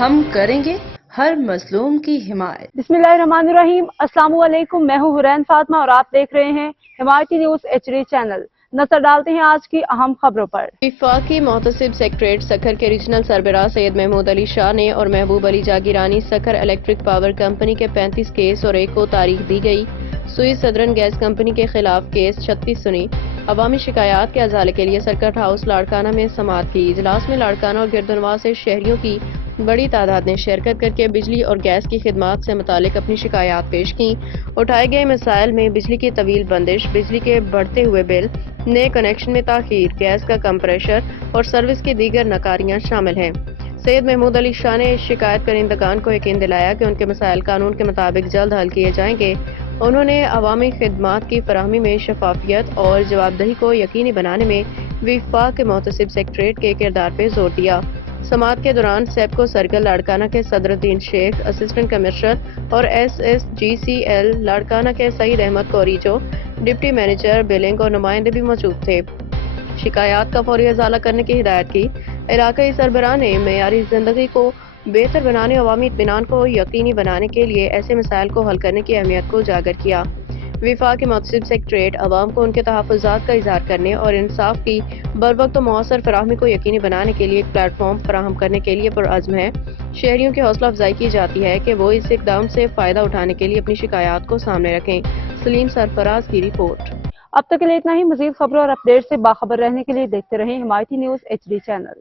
ہم کریں گے ہر مظلوم کی حمایت۔ بسم اللہ الرحمن الرحیم۔ السلام علیکم، میں ہوں حرین فاطمہ اور آپ دیکھ رہے ہیں حمایتی نیوز HD چینل۔ نظر ڈالتے ہیں آج کی اہم خبروں پر۔ وفاقی محتسب سیکریٹریٹ سکھر کے ریجنل سربراہ سید محمود علی شاہ نے اور محبوب علی جاگیرانی سکھر الیکٹرک پاور کمپنی کے 35 کیس اور 1 کو تاریخ دی گئی۔ سوئی صدرن گیس کمپنی کے خلاف کیس 36 سنی۔ عوامی شکایات کے ازالے کے لیے سرکٹ ہاؤس لاڑکانہ میں سماعت کی۔ اجلاس میں لاڑکانہ اور گردنواں سے شہریوں کی بڑی تعداد نے شرکت کر کے بجلی اور گیس کی خدمات سے متعلق اپنی شکایات پیش کیں۔ اٹھائے گئے مسائل میں بجلی کی طویل بندش، بجلی کے بڑھتے ہوئے بل، نئے کنیکشن میں تاخیر، گیس کا کمپریشر اور سروس کی دیگر ناکاریاں شامل ہیں۔ سید محمود علی شاہ نے شکایت کنندگان کو یقین دلایا کہ ان کے مسائل قانون کے مطابق جلد حل کیے جائیں گے۔ انہوں نے عوامی خدمات کی فراہمی میں شفافیت اور جوابدہی کو یقینی بنانے میں وفاق کے محتسب سیکریٹریٹ کے کردار پہ زور دیا۔ سماعت کے دوران سیپکو سرکل لاڑکانہ کے صدر الدین شیخ، اسسٹنٹ کمشنر اور SSGCL لاڑکانہ کے سعید احمد کوریجو، ڈپٹی مینیجر بلنگ اور نمائندے بھی موجود تھے۔ شکایات کا فوری ازالہ کرنے کی ہدایت کی۔ علاقائی سربراہ نے معیاری زندگی کو بہتر بنانے، عوامی اطمینان کو یقینی بنانے کے لیے ایسے مسائل کو حل کرنے کی اہمیت کو اجاگر کیا۔ وفاق کے محتسب سیکریٹریٹ عوام کو ان کے تحفظات کا اظہار کرنے اور انصاف کی بروقت و مؤثر فراہمی کو یقینی بنانے کے لیے ایک پلیٹ فارم فراہم کرنے کے لیے پرعزم ہے۔ شہریوں کی حوصلہ افزائی کی جاتی ہے کہ وہ اس اقدام سے فائدہ اٹھانے کے لیے اپنی شکایات کو سامنے رکھیں۔ سلیم سرفراز کی رپورٹ۔ اب تک کے لیے اتنا ہی۔ مزید خبروں اور اپڈیٹ سے باخبر رہنے کے لیے دیکھتے رہیں حمایتی نیوز HD چینل۔